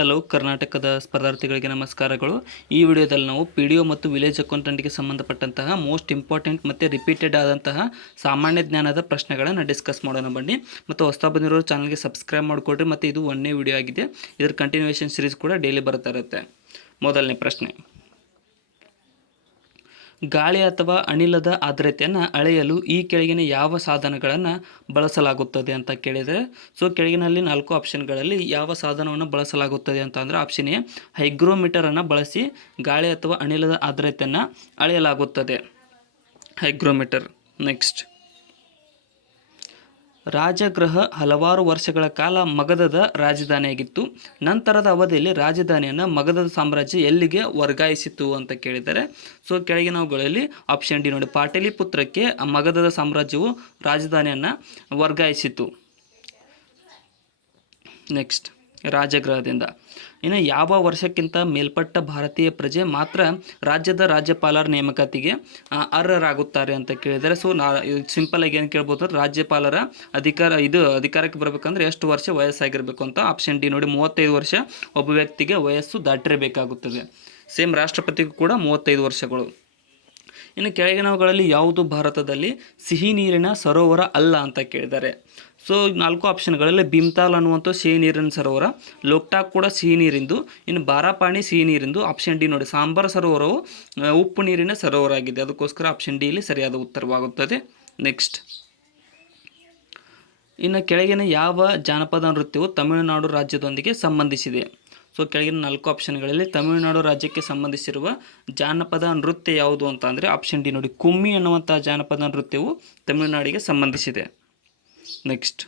Hello ಕರ್ನಾಟಕದ ಸ್ಪರ್ಧಾರ್ಥಿಗಳಿಗೆ ನಮಸ್ಕಾರಗಳು. ಈ ವಿಡಿಯೋದಲ್ಲಿ ನಾವು PDO ಮತ್ತು ವಿಲೇಜ್ ಅಕೌಂಟೆಂಟ್ಗೆ ಸಂಬಂಧಪಟ್ಟಂತಹ ಮೋಸ್ಟ್ ಇಂಪಾರ್ಟೆಂಟ್ ಮತ್ತು ರಿಪೀಟೆಡ್ ಆದಂತಹ ಸಾಮಾನ್ಯ ಜ್ಞಾನದ ಪ್ರಶ್ನೆಗಳನ್ನು ಡಿಸ್ಕಸ್ ಮಾಡೋಣ ಬನ್ನಿ. ಮತ್ತು ಹೊಸ ಬಂದಿರೋ ಚಾನಲ್ಗೆ ಸಬ್ಸ್ಕ್ರೈಬ್ ಮಾಡಿಕೊಡ್ರಿ. ಮತ್ತು ಇದು ಒಂದೇ ವಿಡಿಯೋ ಆಗಿದೆ, ಇದರ ಕಂಟಿನ್ಯೂಯೇಷನ್ ಸೀರೀಸ್ ಕೂಡ ಡೈಲಿ ಬರ್ತಾ ಇರುತ್ತೆ. ಮೊದಲನೇ ಪ್ರಶ್ನೆ, ಗಾಳಿ ಅಥವಾ ಅನಿಲದ ಆರ್ದ್ರತೆಯನ್ನು ಅಳೆಯಲು ಈ ಕೆಳಗಿನ ಯಾವ ಸಾಧನಗಳನ್ನು ಬಳಸಲಾಗುತ್ತದೆ ಅಂತ ಕೇಳಿದರೆ, ಸೊ ಕೆಳಗಿನಲ್ಲಿ 4 ಆಪ್ಷನ್ಗಳಲ್ಲಿ ಯಾವ ಸಾಧನವನ್ನು ಬಳಸಲಾಗುತ್ತದೆ ಅಂತ ಅಂದರೆ ಆಪ್ಷನ್ ಎ ಹೈಗ್ರೋಮೀಟರನ್ನು ಬಳಸಿ ಗಾಳಿ ಅಥವಾ ಅನಿಲದ ಆರ್ದ್ರತೆಯನ್ನು ಅಳೆಯಲಾಗುತ್ತದೆ, ಹೈಗ್ರೋಮೀಟರ್. ನೆಕ್ಸ್ಟ್, ರಾಜಗೃಹ ಹಲವಾರು ವರ್ಷಗಳ ಕಾಲ ಮಗಧದ ರಾಜಧಾನಿಯಾಗಿತ್ತು. ನಂತರದ ಅವಧಿಯಲ್ಲಿ ರಾಜಧಾನಿಯನ್ನು ಮಗಧದ ಸಾಮ್ರಾಜ್ಯ ಎಲ್ಲಿಗೆ ವರ್ಗಾಯಿಸಿತು ಅಂತ ಕೇಳಿದರೆ, ಸೊ ಕೆಳಗಿನವುಗಳಲ್ಲಿ ಆಪ್ಷನ್ ಡಿ ನೋಡಿ, ಪಾಟಲಿಪುತ್ರಕ್ಕೆ ಮಗಧದ ಸಾಮ್ರಾಜ್ಯವು ರಾಜಧಾನಿಯನ್ನು ವರ್ಗಾಯಿಸಿತು. ನೆಕ್ಸ್ಟ್, ರಾಜಗೃಹದಿಂದ ಇನ್ನು ಯಾವ ವರ್ಷಕ್ಕಿಂತ ಮೇಲ್ಪಟ್ಟ ಭಾರತೀಯ ಪ್ರಜೆ ಮಾತ್ರ ರಾಜ್ಯದ ರಾಜ್ಯಪಾಲರ ನೇಮಕಾತಿಗೆ ಅರ್ಹರಾಗುತ್ತಾರೆ ಅಂತ ಕೇಳಿದರೆ, ಸೊ ಸಿಂಪಲ್ ಆಗಿ ಏನು ಕೇಳ್ಬೋದು, ರಾಜ್ಯಪಾಲರ ಅಧಿಕಾರಕ್ಕೆ ಬರಬೇಕಂದ್ರೆ ಎಷ್ಟು ವರ್ಷ ವಯಸ್ಸಾಗಿರಬೇಕು ಅಂತ. ಆಪ್ಷನ್ ಡಿ ನೋಡಿ, 35 ವರ್ಷ ಒಬ್ಬ ವ್ಯಕ್ತಿಗೆ ವಯಸ್ಸು ದಾಟಿರಬೇಕಾಗುತ್ತದೆ. ಸೇಮ್ ರಾಷ್ಟ್ರಪತಿಗೂ ಕೂಡ 35 ವರ್ಷಗಳು. ಇನ್ನು ಕೆಳಗಿನವುಗಳಲ್ಲಿ ಯಾವುದು ಭಾರತದಲ್ಲಿ ಸಿಹಿ ನೀರಿನ ಸರೋವರ ಅಲ್ಲ ಅಂತ ಕೇಳಿದ್ದಾರೆ. ಸೊ 4 ಆಪ್ಷನ್ಗಳಲ್ಲಿ ಭೀಮ್ತಾಲ್ ಅನ್ನುವಂಥ ಸಿಹಿ ನೀರಿನ ಸರೋವರ, ಲೋಕ್ಟಾಕ್ ಕೂಡ ಸಿಹಿ ನೀರಿಂದು, ಇನ್ನು ಬಾರಾಪಾಣಿ ಸಿಹಿ ನೀರಿಂದು. ಆಪ್ಷನ್ ಡಿ ನೋಡಿ, ಸಾಂಬಾರ ಸರೋವರವು ಉಪ್ಪು ನೀರಿನ ಸರೋವರ ಆಗಿದೆ. ಅದಕ್ಕೋಸ್ಕರ ಆಪ್ಷನ್ ಡಿ ಇಲ್ಲಿ ಸರಿಯಾದ ಉತ್ತರವಾಗುತ್ತದೆ. ನೆಕ್ಸ್ಟ್, ಇನ್ನು ಕೆಳಗಿನ ಯಾವ ಜಾನಪದ ನೃತ್ಯವು ತಮಿಳುನಾಡು ರಾಜ್ಯದೊಂದಿಗೆ ಸಂಬಂಧಿಸಿದೆ? ಸೊ ಕೆಳಗಿನ 4 ಆಪ್ಷನ್ಗಳಲ್ಲಿ ತಮಿಳುನಾಡು ರಾಜ್ಯಕ್ಕೆ ಸಂಬಂಧಿಸಿರುವ ಜಾನಪದ ನೃತ್ಯ ಯಾವುದು ಅಂತ ಅಂದರೆ ಆಪ್ಷನ್ ಡಿ ನೋಡಿ, ಕುಮ್ಮಿ ಅನ್ನುವಂಥ ಜಾನಪದ ನೃತ್ಯವು ತಮಿಳುನಾಡಿಗೆ ಸಂಬಂಧಿಸಿದೆ. ನೆಕ್ಸ್ಟ್,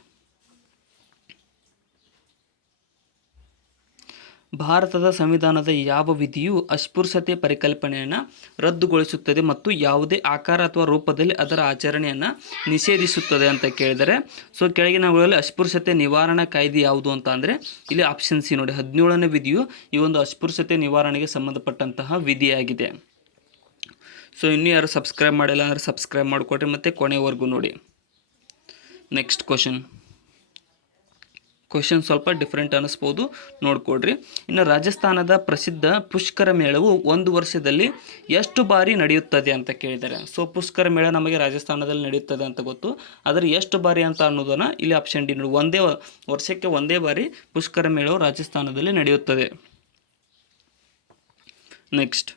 ಭಾರತದ ಸಂವಿಧಾನದ ಯಾವ ವಿಧಿಯು ಅಸ್ಪೃಶ್ಯತೆ ಪರಿಕಲ್ಪನೆಯನ್ನು ರದ್ದುಗೊಳಿಸುತ್ತದೆ ಮತ್ತು ಯಾವುದೇ ಆಕಾರ ಅಥವಾ ರೂಪದಲ್ಲಿ ಅದರ ಆಚರಣೆಯನ್ನು ನಿಷೇಧಿಸುತ್ತದೆ ಅಂತ ಕೇಳಿದರೆ, ಸೊ ಕೆಳಗಿನವುಗಳಲ್ಲಿ ಅಸ್ಪೃಶ್ಯತೆ ನಿವಾರಣಾ ಕಾಯ್ದೆ ಯಾವುದು ಅಂತ ಅಂದರೆ ಇಲ್ಲಿ ಆಪ್ಷನ್ ಸಿ ನೋಡಿ, 17ನೇ ವಿಧಿಯು ಈ ಒಂದು ಅಸ್ಪೃಶ್ಯತೆ ನಿವಾರಣೆಗೆ ಸಂಬಂಧಪಟ್ಟಂತಹ ವಿಧಿಯಾಗಿದೆ. ಸೊ ಇನ್ನೂ ಯಾರು ಸಬ್ಸ್ಕ್ರೈಬ್ ಮಾಡಿಲ್ಲ ಅಂದರೆ ಸಬ್ಸ್ಕ್ರೈಬ್ ಮಾಡಿಕೊಡ್ರಿ ಮತ್ತು ಕೊನೆವರೆಗೂ ನೋಡಿ. ನೆಕ್ಸ್ಟ್ ಕ್ವಶನ್ ಸ್ವಲ್ಪ ಡಿಫ್ರೆಂಟ್ ಅನ್ನಿಸ್ಬೋದು, ನೋಡ್ಕೊಡ್ರಿ. ಇನ್ನು ರಾಜಸ್ಥಾನದ ಪ್ರಸಿದ್ಧ ಪುಷ್ಕರ ಮೇಳವು ಒಂದು ವರ್ಷದಲ್ಲಿ ಎಷ್ಟು ಬಾರಿ ನಡೆಯುತ್ತದೆ ಅಂತ ಕೇಳಿದ್ದಾರೆ. ಸೊ ಪುಷ್ಕರ ಮೇಳ ನಮಗೆ ರಾಜಸ್ಥಾನದಲ್ಲಿ ನಡೆಯುತ್ತದೆ ಅಂತ ಗೊತ್ತು, ಆದರೆ ಎಷ್ಟು ಬಾರಿ ಅಂತ ಅನ್ನೋದನ್ನು ಇಲ್ಲಿ ಆಪ್ಷನ್ ಡಿ ನೋಡಿ, ವರ್ಷಕ್ಕೆ ಒಂದೇ ಬಾರಿ ಪುಷ್ಕರ ಮೇಳವು ರಾಜಸ್ಥಾನದಲ್ಲಿ ನಡೆಯುತ್ತದೆ. ನೆಕ್ಸ್ಟ್,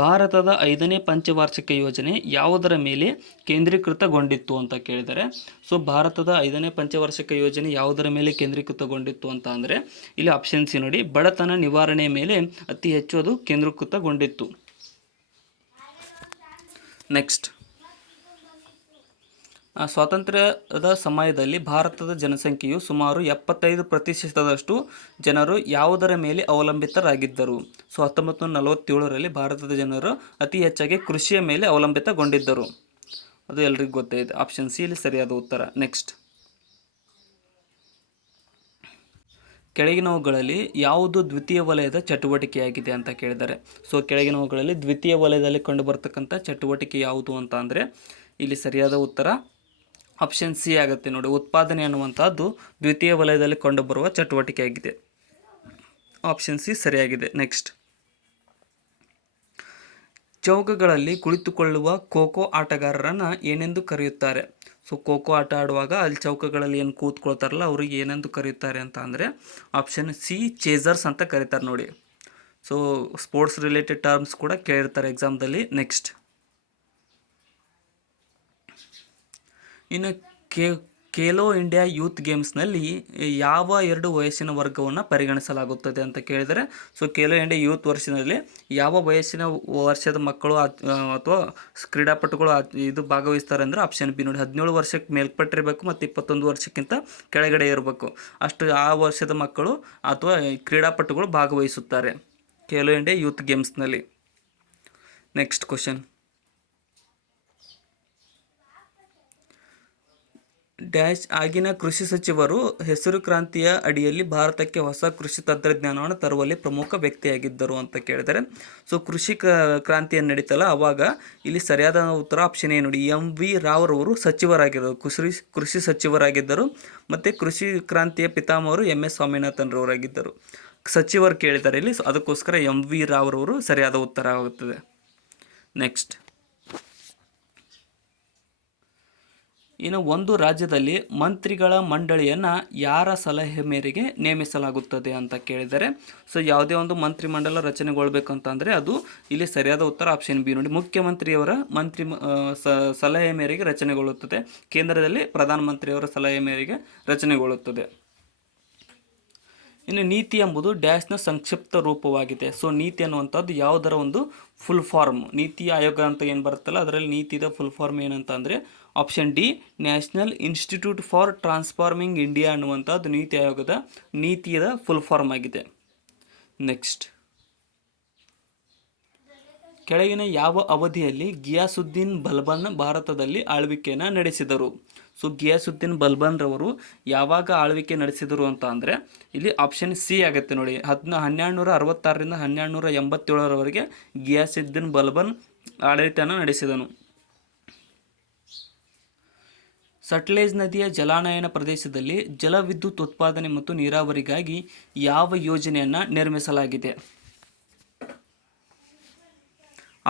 ಭಾರತದ 5ನೇ ಪಂಚವಾರ್ಷಿಕ ಯೋಜನೆ ಯಾವುದರ ಮೇಲೆ ಕೇಂದ್ರೀಕೃತಗೊಂಡಿತ್ತು ಅಂತ ಕೇಳಿದರೆ, ಸೊ ಭಾರತದ 5ನೇ ಪಂಚವಾರ್ಷಿಕ ಯೋಜನೆ ಯಾವುದರ ಮೇಲೆ ಕೇಂದ್ರೀಕೃತಗೊಂಡಿತ್ತು ಅಂತ ಅಂದರೆ ಇಲ್ಲಿ ಆಪ್ಷನ್ ಸಿ ನೋಡಿ, ಬಡತನ ನಿವಾರಣೆಯ ಮೇಲೆ ಅತಿ ಹೆಚ್ಚು ಅದು ಕೇಂದ್ರೀಕೃತಗೊಂಡಿತ್ತು. ನೆಕ್ಸ್ಟ್, ಸ್ವಾತಂತ್ರ್ಯದ ಸಮಯದಲ್ಲಿ ಭಾರತದ ಜನಸಂಖ್ಯೆಯು ಸುಮಾರು 75% ಜನರು ಯಾವುದರ ಮೇಲೆ ಅವಲಂಬಿತರಾಗಿದ್ದರು? ಸೊ 1947ರಲ್ಲಿ ಭಾರತದ ಜನರು ಅತಿ ಹೆಚ್ಚಾಗಿ ಕೃಷಿಯ ಮೇಲೆ ಅವಲಂಬಿತಗೊಂಡಿದ್ದರು. ಅದು ಎಲ್ರಿಗೂ ಗೊತ್ತೇ ಇದೆ. ಆಪ್ಷನ್ ಸಿ ಇಲ್ಲಿ ಸರಿಯಾದ ಉತ್ತರ. ನೆಕ್ಸ್ಟ್, ಕೆಳಗಿನವುಗಳಲ್ಲಿ ಯಾವುದು ದ್ವಿತೀಯ ವಲಯದ ಚಟುವಟಿಕೆಯಾಗಿದೆ ಅಂತ ಕೇಳಿದ್ದಾರೆ. ಸೊ ಕೆಳಗಿನವುಗಳಲ್ಲಿ ದ್ವಿತೀಯ ವಲಯದಲ್ಲಿ ಕಂಡುಬರ್ತಕ್ಕಂಥ ಚಟುವಟಿಕೆ ಯಾವುದು ಅಂತ ಅಂದರೆ ಇಲ್ಲಿ ಸರಿಯಾದ ಉತ್ತರ ಆಪ್ಷನ್ ಸಿ ಆಗುತ್ತೆ ನೋಡಿ, ಉತ್ಪಾದನೆ ಅನ್ನುವಂಥದ್ದು ದ್ವಿತೀಯ ವಲಯದಲ್ಲಿ ಕಂಡುಬರುವ ಚಟುವಟಿಕೆಯಾಗಿದೆ. ಆಪ್ಷನ್ ಸಿ ಸರಿಯಾಗಿದೆ. ನೆಕ್ಸ್ಟ್, ಚೌಕಗಳಲ್ಲಿ ಕುಳಿತುಕೊಳ್ಳುವ ಖೋಖೋ ಆಟಗಾರರನ್ನು ಏನೆಂದು ಕರೆಯುತ್ತಾರೆ? ಸೊ ಖೋಖೋ ಆಟ ಆಡುವಾಗ ಅಲ್ಲಿ ಚೌಕಗಳಲ್ಲಿ ಏನು ಕೂತ್ಕೊಳ್ತಾರಲ್ಲ ಅವ್ರಿಗೆ ಏನೆಂದು ಕರೆಯುತ್ತಾರೆ ಅಂತ ಅಂದರೆ ಆಪ್ಷನ್ ಸಿ ಚೇಸರ್ಸ್ ಅಂತ ಕರೀತಾರೆ ನೋಡಿ. ಸೊ ಸ್ಪೋರ್ಟ್ಸ್ ರಿಲೇಟೆಡ್ ಟರ್ಮ್ಸ್ ಕೂಡ ಕೇಳಿರ್ತಾರೆ ಎಕ್ಸಾಮ್ದಲ್ಲಿ. ನೆಕ್ಸ್ಟ್, ಇನ್ನು ಖೇಲೋ ಇಂಡಿಯಾ ಯೂತ್ ಗೇಮ್ಸ್ನಲ್ಲಿ ಯಾವ 2 ವಯಸ್ಸಿನ ವರ್ಗವನ್ನು ಪರಿಗಣಿಸಲಾಗುತ್ತದೆ ಅಂತ ಕೇಳಿದರೆ, ಸೊ ಖೇಲೋ ಇಂಡಿಯಾ ಯೂತ್ ವರ್ಷದಲ್ಲಿ ಯಾವ ವರ್ಷದ ಮಕ್ಕಳು ಅಥವಾ ಕ್ರೀಡಾಪಟುಗಳು ಇದು ಭಾಗವಹಿಸ್ತಾರೆ ಅಂದರೆ ಆಪ್ಷನ್ ಬಿ ನೋಡಿ, 17 ವರ್ಷಕ್ಕೆ ಮೇಲ್ಪಟ್ಟಿರಬೇಕು ಮತ್ತು 21 ವರ್ಷಕ್ಕಿಂತ ಕೆಳಗಡೆ ಇರಬೇಕು, ಅಷ್ಟು ಆ ವರ್ಷದ ಮಕ್ಕಳು ಅಥವಾ ಕ್ರೀಡಾಪಟುಗಳು ಭಾಗವಹಿಸುತ್ತಾರೆ ಖೇಲೋ ಇಂಡಿಯಾ ಯೂತ್ ಗೇಮ್ಸ್ನಲ್ಲಿ. ನೆಕ್ಸ್ಟ್ ಕ್ವಶನ್, ಡ್ಯಾಶ್ ಆಗಿನ ಕೃಷಿ ಸಚಿವರು ಹೆಸರು ಕ್ರಾಂತಿಯ ಅಡಿಯಲ್ಲಿ ಭಾರತಕ್ಕೆ ಹೊಸ ಕೃಷಿ ತಂತ್ರಜ್ಞಾನವನ್ನು ತರುವಲ್ಲಿ ಪ್ರಮುಖ ವ್ಯಕ್ತಿಯಾಗಿದ್ದರು ಅಂತ ಕೇಳಿದರೆ, ಸೊ ಕೃಷಿ ಕ್ರಾಂತಿಯನ್ನು ನಡೀತಲ್ಲ ಅವಾಗ ಇಲ್ಲಿ ಸರಿಯಾದ ಉತ್ತರ ಆಪ್ಷನ್ ಎ ನೋಡಿ, MV ರಾವ್ ರವರು ಸಚಿವರಾಗಿದ್ದರು, ಕೃಷಿ ಸಚಿವರಾಗಿದ್ದರು. ಮತ್ತು ಕೃಷಿ ಕ್ರಾಂತಿಯ ಪಿತಾಮಹರು MS ಸ್ವಾಮಿನಾಥನ್ ರವರಾಗಿದ್ದರು. ಸಚಿವರು ಕೇಳಿದ್ದಾರೆ ಇಲ್ಲಿ, ಸೊ ಅದಕ್ಕೋಸ್ಕರ MV ರಾವ್ ರವರು ಸರಿಯಾದ ಉತ್ತರ ಆಗುತ್ತದೆ. ನೆಕ್ಸ್ಟ್, ಇನ್ನು ಒಂದು ರಾಜ್ಯದಲ್ಲಿ ಮಂತ್ರಿಗಳ ಮಂಡಳಿಯನ್ನು ಯಾರ ಸಲಹೆ ಮೇರೆಗೆ ನೇಮಿಸಲಾಗುತ್ತದೆ ಅಂತ ಕೇಳಿದರೆ, ಸೊ ಯಾವುದೇ ಒಂದು ಮಂತ್ರಿಮಂಡಲ ರಚನೆಗೊಳ್ಬೇಕಂತಂದರೆ ಅದು ಇಲ್ಲಿ ಸರಿಯಾದ ಉತ್ತರ ಆಪ್ಷನ್ ಬಿ ನೋಡಿ, ಮುಖ್ಯಮಂತ್ರಿಯವರ ಸಲಹೆ ಮೇರೆಗೆ ರಚನೆಗೊಳ್ಳುತ್ತದೆ. ಕೇಂದ್ರದಲ್ಲಿ ಪ್ರಧಾನಮಂತ್ರಿಯವರ ಸಲಹೆ ಮೇರೆಗೆ ರಚನೆಗೊಳ್ಳುತ್ತದೆ. ಇನ್ನು ನೀತಿ ಎಂಬುದು ಡ್ಯಾಶ್ನ ಸಂಕ್ಷಿಪ್ತ ರೂಪವಾಗಿದೆ. ಸೊ ನೀತಿ ಅನ್ನುವಂಥದ್ದು ಯಾವುದರ ಒಂದು ಫುಲ್ ಫಾರ್ಮ್, ನೀತಿ ಆಯೋಗ ಅಂತ ಏನು ಬರುತ್ತಲ್ಲ ಅದರಲ್ಲಿ ನೀತಿದ ಫುಲ್ ಫಾರ್ಮ್ ಏನಂತ ಅಂದರೆ option D, national institute for transforming India ಅನ್ನುವಂಥದ್ದು ನೀತಿ ಆಯೋಗದ ನೀತಿಯ ಫುಲ್ ಫಾರ್ಮ್ ಆಗಿದೆ. ನೆಕ್ಸ್ಟ್, ಕೆಳಗಿನ ಯಾವ ಅವಧಿಯಲ್ಲಿ ಗಿಯಾಸುದ್ದೀನ್ ಬಲ್ಬನ್ ಭಾರತದಲ್ಲಿ ಆಳ್ವಿಕೆಯನ್ನು ನಡೆಸಿದರು? ಸೊ ಗಿಯಾಸುದ್ದೀನ್ ಬಲ್ಬನ್ ರವರು ಯಾವಾಗ ಆಳ್ವಿಕೆ ನಡೆಸಿದರು ಅಂತ ಅಂದರೆ ಇಲ್ಲಿ ಆಪ್ಷನ್ ಸಿ ಆಗುತ್ತೆ ನೋಡಿ, 1266ರಿಂದ 1287ರವರೆಗೆ ಗಿಯಾಸುದ್ದೀನ್ ಬಲ್ಬನ್ ಆಡಳಿತನ ನಡೆಸಿದನು. ಸಟ್ಲೇಜ್ ನದಿಯ ಜಲಾನಯನ ಪ್ರದೇಶದಲ್ಲಿ ಜಲವಿದ್ಯುತ್ ಉತ್ಪಾದನೆ ಮತ್ತು ನೀರಾವರಿಗಾಗಿ ಯಾವ ಯೋಜನೆಯನ್ನು ನಿರ್ಮಿಸಲಾಗಿದೆ?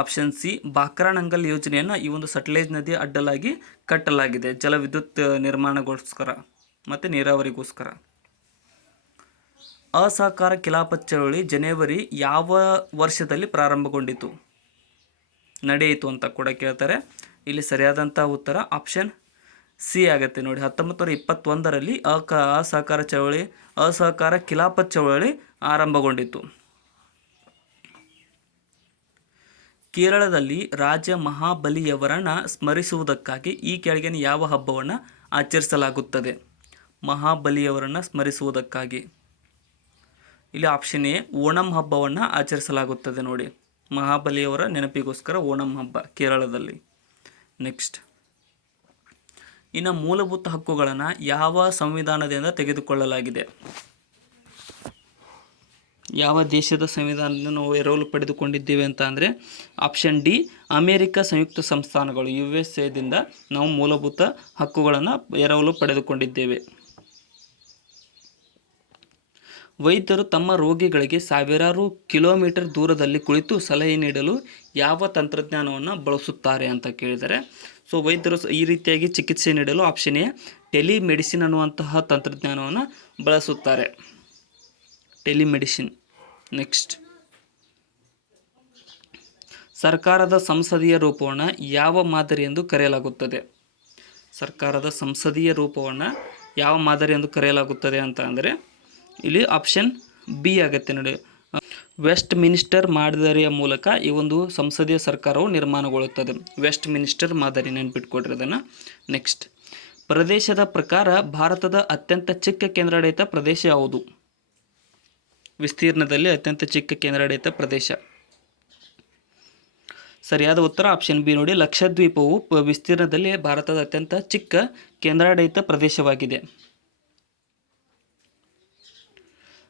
ಆಪ್ಷನ್ ಸಿ, ಬಾಕ್ರಾನಂಗಲ್ ಯೋಜನೆಯನ್ನು ಈ ಒಂದು ಸಟ್ಲೇಜ್ ನದಿಯ ಅಡ್ಡಲಾಗಿ ಕಟ್ಟಲಾಗಿದೆ ಜಲವಿದ್ಯುತ್ ನಿರ್ಮಾಣಗೋಸ್ಕರ ಮತ್ತು ನೀರಾವರಿಗೋಸ್ಕರ. ಅಸಹಕಾರ ಖಿಲಾಫತ್ ಚಳವಳಿ ಜನವರಿ ಯಾವ ವರ್ಷದಲ್ಲಿ ಪ್ರಾರಂಭಗೊಂಡಿತು ನಡೆಯಿತು ಅಂತ ಕೂಡ ಕೇಳ್ತಾರೆ. ಇಲ್ಲಿ ಸರಿಯಾದಂಥ ಉತ್ತರ ಆಪ್ಷನ್ ಸಿ ಆಗುತ್ತೆ ನೋಡಿ, 1921ರಲ್ಲಿ ಅಸಹಕಾರ ಖಿಲಾಫತ್ ಚಳವಳಿ ಆರಂಭಗೊಂಡಿತು. ಕೇರಳದಲ್ಲಿ ರಾಜ ಮಹಾಬಲಿಯವರನ್ನು ಸ್ಮರಿಸುವುದಕ್ಕಾಗಿ ಈ ಕೆಳಗಿನ ಯಾವ ಹಬ್ಬವನ್ನು ಆಚರಿಸಲಾಗುತ್ತದೆ? ಮಹಾಬಲಿಯವರನ್ನು ಸ್ಮರಿಸುವುದಕ್ಕಾಗಿ ಇಲ್ಲಿ ಆಪ್ಷನ್ ಎ, ಓಣಂ ಹಬ್ಬವನ್ನು ಆಚರಿಸಲಾಗುತ್ತದೆ ನೋಡಿ, ಮಹಾಬಲಿಯವರ ನೆನಪಿಗೋಸ್ಕರ ಓಣಂ ಹಬ್ಬ ಕೇರಳದಲ್ಲಿ. ನೆಕ್ಸ್ಟ್, ಇನ್ನು ಮೂಲಭೂತ ಹಕ್ಕುಗಳನ್ನು ಯಾವ ಸಂವಿಧಾನದಿಂದ ತೆಗೆದುಕೊಳ್ಳಲಾಗಿದೆ? ಯಾವ ದೇಶದ ಸಂವಿಧಾನದಿಂದ ನಾವು ಎರವಲು ಪಡೆದುಕೊಂಡಿದ್ದೇವೆ ಅಂತ ಅಂದರೆ ಆಪ್ಷನ್ ಡಿ, ಅಮೇರಿಕ ಸಂಯುಕ್ತ ಸಂಸ್ಥಾನಗಳು USA ನಾವು ಮೂಲಭೂತ ಹಕ್ಕುಗಳನ್ನು ಎರವಲು ಪಡೆದುಕೊಂಡಿದ್ದೇವೆ. ವೈದ್ಯರು ತಮ್ಮ ರೋಗಿಗಳಿಗೆ ಸಾವಿರಾರು ಕಿಲೋಮೀಟರ್ ದೂರದಲ್ಲಿ ಕುಳಿತು ಸಲಹೆ ನೀಡಲು ಯಾವ ತಂತ್ರಜ್ಞಾನವನ್ನು ಬಳಸುತ್ತಾರೆ ಅಂತ ಕೇಳಿದರೆ, ಸೊ ವೈದ್ಯರು ಈ ರೀತಿಯಾಗಿ ಚಿಕಿತ್ಸೆ ನೀಡಲು ಆಪ್ಷನ್ ಎ, ಟೆಲಿಮೆಡಿಸಿನ್ ಅನ್ನುವಂತಹ ತಂತ್ರಜ್ಞಾನವನ್ನು ಬಳಸುತ್ತಾರೆ, ಟೆಲಿಮೆಡಿಸಿನ್. ನೆಕ್ಸ್ಟ್, ಸರ್ಕಾರದ ಸಂಸದೀಯ ರೂಪವನ್ನು ಯಾವ ಮಾದರಿ ಎಂದು ಕರೆಯಲಾಗುತ್ತದೆ? ಸರ್ಕಾರದ ಸಂಸದೀಯ ರೂಪವನ್ನು ಯಾವ ಮಾದರಿ ಎಂದು ಕರೆಯಲಾಗುತ್ತದೆ ಅಂತ ಅಂದರೆ ಇಲ್ಲಿ ಆಪ್ಷನ್ ಬಿ ಆಗುತ್ತೆ ನೋಡಿ, ವೆಸ್ಟ್ ಮಿನಿಸ್ಟರ್ ಮಾದರಿಯ ಮೂಲಕ ಈ ಒಂದು ಸಂಸದೀಯ ಸರ್ಕಾರವು ನಿರ್ಮಾಣಗೊಳ್ಳುತ್ತದೆ. ವೆಸ್ಟ್ ಮಿನಿಸ್ಟರ್ ಮಾದರಿ ನೆನ್ಪಿಟ್ಕೊಡ್ರಿ ಅದನ್ನು. ನೆಕ್ಸ್ಟ್, ಪ್ರದೇಶದ ಪ್ರಕಾರ ಭಾರತದ ಅತ್ಯಂತ ಚಿಕ್ಕ ಕೇಂದ್ರಾಡಳಿತ ಪ್ರದೇಶ ಯಾವುದು? ವಿಸ್ತೀರ್ಣದಲ್ಲಿ ಅತ್ಯಂತ ಚಿಕ್ಕ ಕೇಂದ್ರಾಡಳಿತ ಪ್ರದೇಶ. ಸರಿಯಾದ ಉತ್ತರ ಆಪ್ಷನ್ ಬಿ ನೋಡಿ, ಲಕ್ಷದ್ವೀಪವು ವಿಸ್ತೀರ್ಣದಲ್ಲಿ ಭಾರತದ ಅತ್ಯಂತ ಚಿಕ್ಕ ಕೇಂದ್ರಾಡಳಿತ ಪ್ರದೇಶವಾಗಿದೆ.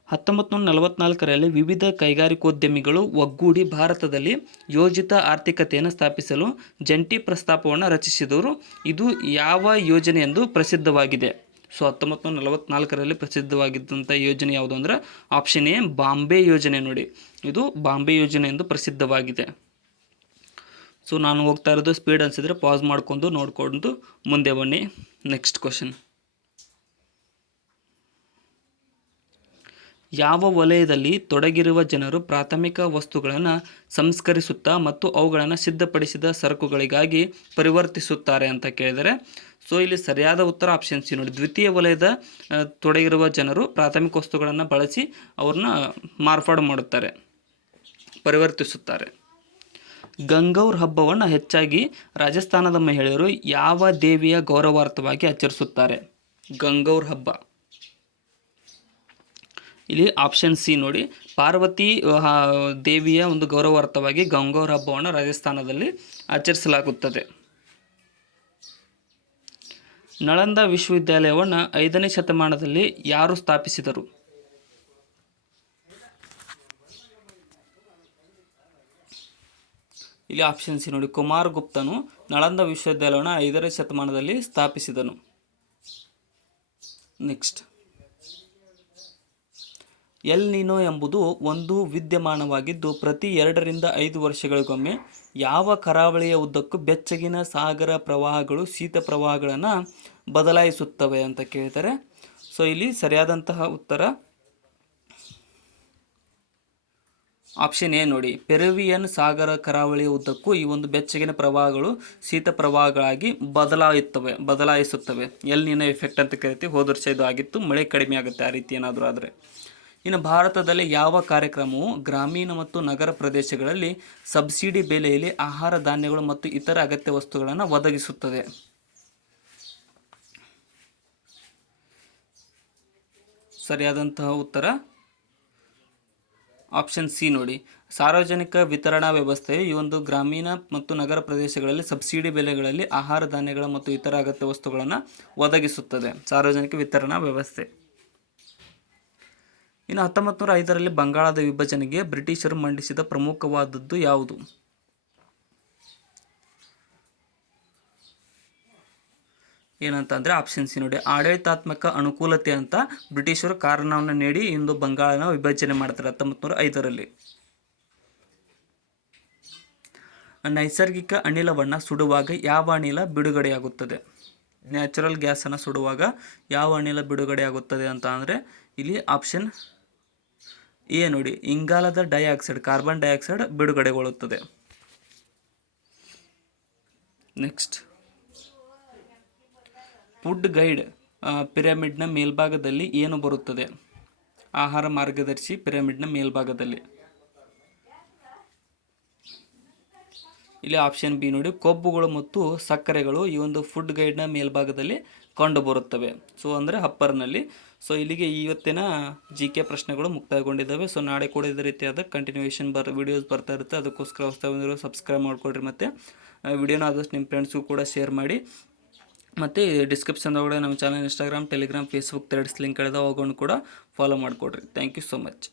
1944ರಲ್ಲಿ ವಿವಿಧ ಕೈಗಾರಿಕೋದ್ಯಮಿಗಳು ಒಗ್ಗೂಡಿ ಭಾರತದಲ್ಲಿ ಯೋಜಿತ ಆರ್ಥಿಕತೆಯನ್ನು ಸ್ಥಾಪಿಸಲು ಜಂಟಿ ಪ್ರಸ್ತಾಪವನ್ನು ರಚಿಸಿದರು. ಇದು ಯಾವ ಯೋಜನೆ ಎಂದು ಪ್ರಸಿದ್ಧವಾಗಿದೆ? ಸೊ 1944ರಲ್ಲಿ ಪ್ರಸಿದ್ಧವಾಗಿದ್ದಂಥ ಯೋಜನೆ ಯಾವುದು ಅಂದರೆ ಆಪ್ಷನ್ ಎ, ಬಾಂಬೆ ಯೋಜನೆ ನೋಡಿ, ಇದು ಬಾಂಬೆ ಯೋಜನೆ ಎಂದು ಪ್ರಸಿದ್ಧವಾಗಿದೆ. ಸೊ ನಾನು ಹೋಗ್ತಾ ಇರೋದು ಸ್ಪೀಡ್ ಅನಿಸಿದರೆ ಪಾಸ್ ಮಾಡಿಕೊಂಡು ನೋಡಿಕೊಂಡು ಮುಂದೆ ಬನ್ನಿ. ನೆಕ್ಸ್ಟ್ ಕ್ವಶನ್, ಯಾವ ವಲಯದಲ್ಲಿ ತೊಡಗಿರುವ ಜನರು ಪ್ರಾಥಮಿಕ ವಸ್ತುಗಳನ್ನು ಸಂಸ್ಕರಿಸುತ್ತಾ ಮತ್ತು ಅವುಗಳನ್ನು ಸಿದ್ಧಪಡಿಸಿದ ಸರಕುಗಳಿಗಾಗಿ ಪರಿವರ್ತಿಸುತ್ತಾರೆ ಅಂತ ಕೇಳಿದರೆ, ಸೊ ಇಲ್ಲಿ ಸರಿಯಾದ ಉತ್ತರ ಆಪ್ಷನ್ ಸಿ ನೋಡಿ, ದ್ವಿತೀಯ ವಲಯದ ತೊಡಗಿರುವ ಜನರು ಪ್ರಾಥಮಿಕ ವಸ್ತುಗಳನ್ನು ಬಳಸಿ ಅವ್ರನ್ನ ಮಾರ್ಪಾಡು ಮಾಡುತ್ತಾರೆ, ಪರಿವರ್ತಿಸುತ್ತಾರೆ. ಗಂಗೌರ್ ಹಬ್ಬವನ್ನು ಹೆಚ್ಚಾಗಿ ರಾಜಸ್ಥಾನದ ಮಹಿಳೆಯರು ಯಾವ ದೇವಿಯ ಗೌರವಾರ್ಥವಾಗಿ ಆಚರಿಸುತ್ತಾರೆ? ಗಂಗೌರ್ ಹಬ್ಬ ಇಲ್ಲಿ ಆಪ್ಷನ್ ಸಿ ನೋಡಿ, ಪಾರ್ವತಿ ದೇವಿಯ ಒಂದು ಗೌರವಾರ್ಥವಾಗಿ ಗಂಗೌರ್ ಹಬ್ಬವನ್ನು ರಾಜಸ್ಥಾನದಲ್ಲಿ ಆಚರಿಸಲಾಗುತ್ತದೆ. ನಳಂದ ವಿಶ್ವವಿದ್ಯಾಲಯವನ್ನು 5ನೇ ಶತಮಾನದಲ್ಲಿ ಯಾರು ಸ್ಥಾಪಿಸಿದರು? ಇಲ್ಲಿ ಆಪ್ಷನ್ ಸಿ ನೋಡಿ, ಕುಮಾರಗುಪ್ತನು ನಳಂದ ವಿಶ್ವವಿದ್ಯಾಲಯವನ್ನು 5ನೇ ಶತಮಾನದಲ್ಲಿ ಸ್ಥಾಪಿಸಿದನು. ನೆಕ್ಸ್ಟ್, ಎಲ್ ನಿನೋ ಎಂಬುದು ಒಂದು ವಿದ್ಯಮಾನವಾಗಿದ್ದು ಪ್ರತಿ 2 ರಿಂದ 5 ವರ್ಷಗಳಿಗೊಮ್ಮೆ ಯಾವ ಕರಾವಳಿಯ ಉದ್ದಕ್ಕೂ ಬೆಚ್ಚಗಿನ ಸಾಗರ ಪ್ರವಾಹಗಳು ಶೀತ ಪ್ರವಾಹಗಳನ್ನು ಬದಲಾಯಿಸುತ್ತವೆ ಅಂತ ಕೇಳ್ತಾರೆ. ಸೊ ಇಲ್ಲಿ ಸರಿಯಾದಂತಹ ಉತ್ತರ ಆಪ್ಷನ್ ಎ ನೋಡಿ, ಪೆರುವಿಯನ್ ಸಾಗರ ಕರಾವಳಿಯ ಉದ್ದಕ್ಕೂ ಈ ಒಂದು ಬೆಚ್ಚಗಿನ ಪ್ರವಾಹಗಳು ಶೀತ ಪ್ರವಾಹಗಳಾಗಿ ಬದಲಾಯಿಸುತ್ತವೆ. ಎಲ್ ನಿನೋ ಎಫೆಕ್ಟ್ ಅಂತ ಕರಿತೀವಿ. ಹೋದ ವರ್ಷ ಇದು ಆಗಿತ್ತು, ಮಳೆ ಕಡಿಮೆ ಆಗುತ್ತೆ ಆ ರೀತಿ ಏನಾದರೂ ಆದರೆ. ಇನ್ನು ಭಾರತದಲ್ಲಿ ಯಾವ ಕಾರ್ಯಕ್ರಮವು ಗ್ರಾಮೀಣ ಮತ್ತು ನಗರ ಪ್ರದೇಶಗಳಲ್ಲಿ ಸಬ್ಸಿಡಿ ಬೆಲೆಯಲ್ಲಿ ಆಹಾರ ಧಾನ್ಯಗಳು ಮತ್ತು ಇತರ ಅಗತ್ಯ ವಸ್ತುಗಳನ್ನು ಒದಗಿಸುತ್ತದೆ? ಸರಿಯಾದಂತಹ ಉತ್ತರ ಆಪ್ಷನ್ ಸಿ ನೋಡಿ, ಸಾರ್ವಜನಿಕ ವಿತರಣಾ ವ್ಯವಸ್ಥೆಯು ಈ ಒಂದು ಗ್ರಾಮೀಣ ಮತ್ತು ನಗರ ಪ್ರದೇಶಗಳಲ್ಲಿ ಸಬ್ಸಿಡಿ ಬೆಲೆಗಳಲ್ಲಿ ಆಹಾರ ಧಾನ್ಯಗಳ ಮತ್ತು ಇತರ ಅಗತ್ಯ ವಸ್ತುಗಳನ್ನು ಒದಗಿಸುತ್ತದೆ. ಸಾರ್ವಜನಿಕ ವಿತರಣಾ ವ್ಯವಸ್ಥೆ. ಇನ್ನು 1905ರಲ್ಲಿ ಬಂಗಾಳದ ವಿಭಜನೆಗೆ ಬ್ರಿಟಿಷರು ಮಂಡಿಸಿದ ಪ್ರಮುಖವಾದದ್ದು ಯಾವುದು? ಏನಂತಂದರೆ ಆಪ್ಷನ್ ಸಿ ನೋಡಿ, ಆಡಳಿತಾತ್ಮಕ ಅನುಕೂಲತೆ ಅಂತ ಬ್ರಿಟಿಷರು ಕಾರಣವನ್ನು ನೀಡಿ ಇಂದು ಬಂಗಾಳನ ವಿಭಜನೆ ಮಾಡ್ತಾರೆ 1905ರಲ್ಲಿ. ನೈಸರ್ಗಿಕ ಅನಿಲವನ್ನು ಸುಡುವಾಗ ಯಾವ ಅನಿಲ ಬಿಡುಗಡೆಯಾಗುತ್ತದೆ? ನ್ಯಾಚುರಲ್ ಗ್ಯಾಸನ್ನು ಸುಡುವಾಗ ಯಾವ ಅನಿಲ ಬಿಡುಗಡೆಯಾಗುತ್ತದೆ ಅಂತ ಅಂದರೆ ಇಲ್ಲಿ ಆಪ್ಷನ್ ಎ ನೋಡಿ, ಇಂಗಾಲದ ಡೈಆಕ್ಸೈಡ್, ಕಾರ್ಬನ್ ಡೈಆಕ್ಸೈಡ್ ಬಿಡುಗಡೆಗೊಳ್ಳುತ್ತದೆ. ನೆಕ್ಸ್ಟ್, ಫುಡ್ ಗೈಡ್ ಪಿರಮಿಡ್ನ ಮೇಲ್ಭಾಗದಲ್ಲಿ ಏನು ಬರುತ್ತದೆ? ಆಹಾರ ಮಾರ್ಗದರ್ಶಿ ಪಿರಮಿಡ್ನ ಮೇಲ್ಭಾಗದಲ್ಲಿ. ಇಲ್ಲಿ ಆಪ್ಷನ್ ಬಿ ನೋಡಿ, ಕೊಬ್ಬುಗಳು ಮತ್ತು ಸಕ್ಕರೆಗಳು ಈ ಒಂದು ಫುಡ್ ಗೈಡ್ನ ಮೇಲ್ಭಾಗದಲ್ಲಿ ಕಂಡುಬರುತ್ತವೆ. ಸೊ ಅಂದರೆ ಅಪ್ಪರ್ನಲ್ಲಿ. ಸೊ ಇಲ್ಲಿಗೆ ಇವತ್ತಿನ GK ಪ್ರಶ್ನೆಗಳು ಮುಕ್ತಾಯಗೊಂಡಿದ್ದಾವೆ. ಸೊ ನಾಳೆ ಕೂಡ ಇದೇ ರೀತಿಯಾದ ಕಂಟಿನ್ಯೂಯೇಷನ್ ವಿಡಿಯೋಸ್ ಬರ್ತಾ ಇರುತ್ತೆ. ಅದಕ್ಕೋಸ್ಕರ ಹೊಸದಾಗಿ ಸಬ್ಸ್ಕ್ರೈಬ್ ಮಾಡ್ಕೊಳ್ರಿ. ಮತ್ತು ವಿಡಿಯೋನ ಆದಷ್ಟು ನಿಮ್ಮ ಫ್ರೆಂಡ್ಸ್ಗೂ ಕೂಡ ಶೇರ್ ಮಾಡಿ. ಮತ್ತು ಡಿಸ್ಕ್ರಿಪ್ಷನ್ದೊಳಗಡೆ ನಮ್ಮ channel Instagram, Telegram, Facebook 3 link ಇದಾವೆ. ಅವುಗಳನ್ನು ಕೂಡ ಫಾಲೋ ಮಾಡಿಕೊಡ್ರಿ. Thank you so much.